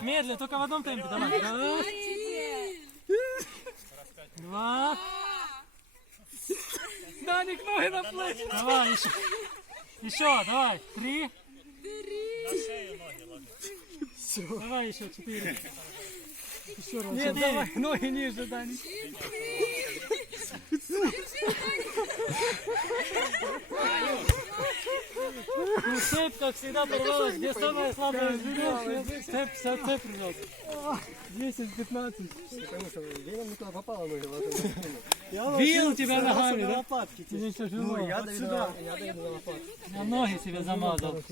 Медленно, только в одном темпе. Давай. Раз. Два. Даник, ноги на плечи. Давай, еще. Еще, давай. 3. На шею ноги ложи. Давай еще 4. Еще раз. Нет, давай, ноги ниже, Даник. Ну, цепь, как всегда, порвалась. Где самое слабое звено, цепь, вся цепь рвет. 10-15. Потому что веном не туда попало ноги. Бил тебя ногами, да? Лопатки. Тебе еще Ну, живо. я даю на лопатки. Я ноги себе замазал.